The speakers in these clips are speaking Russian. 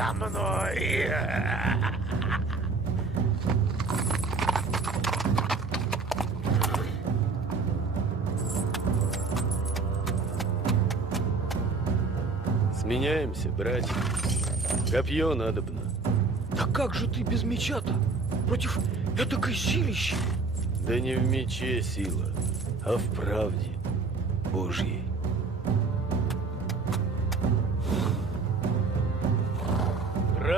со мной. Сменяемся, братья. Копье надобно. Да как же ты без меча-то? Против этакой силищи? Да не в мече сила, а в правде Божьей.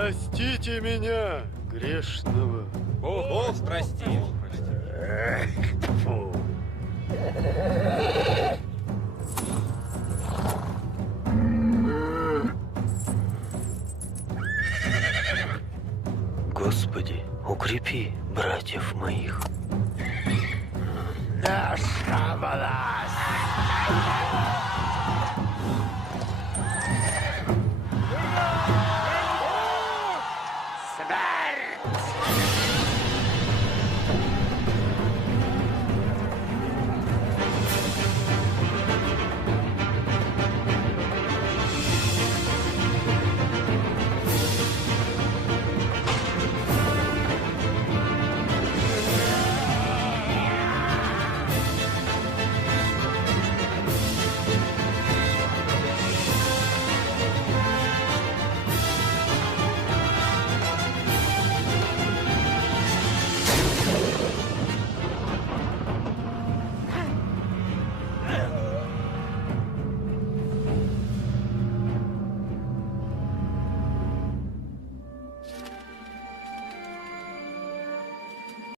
Простите меня, грешного. Бог простил. Фу. Господи, укрепи братьев моих. Наша власть!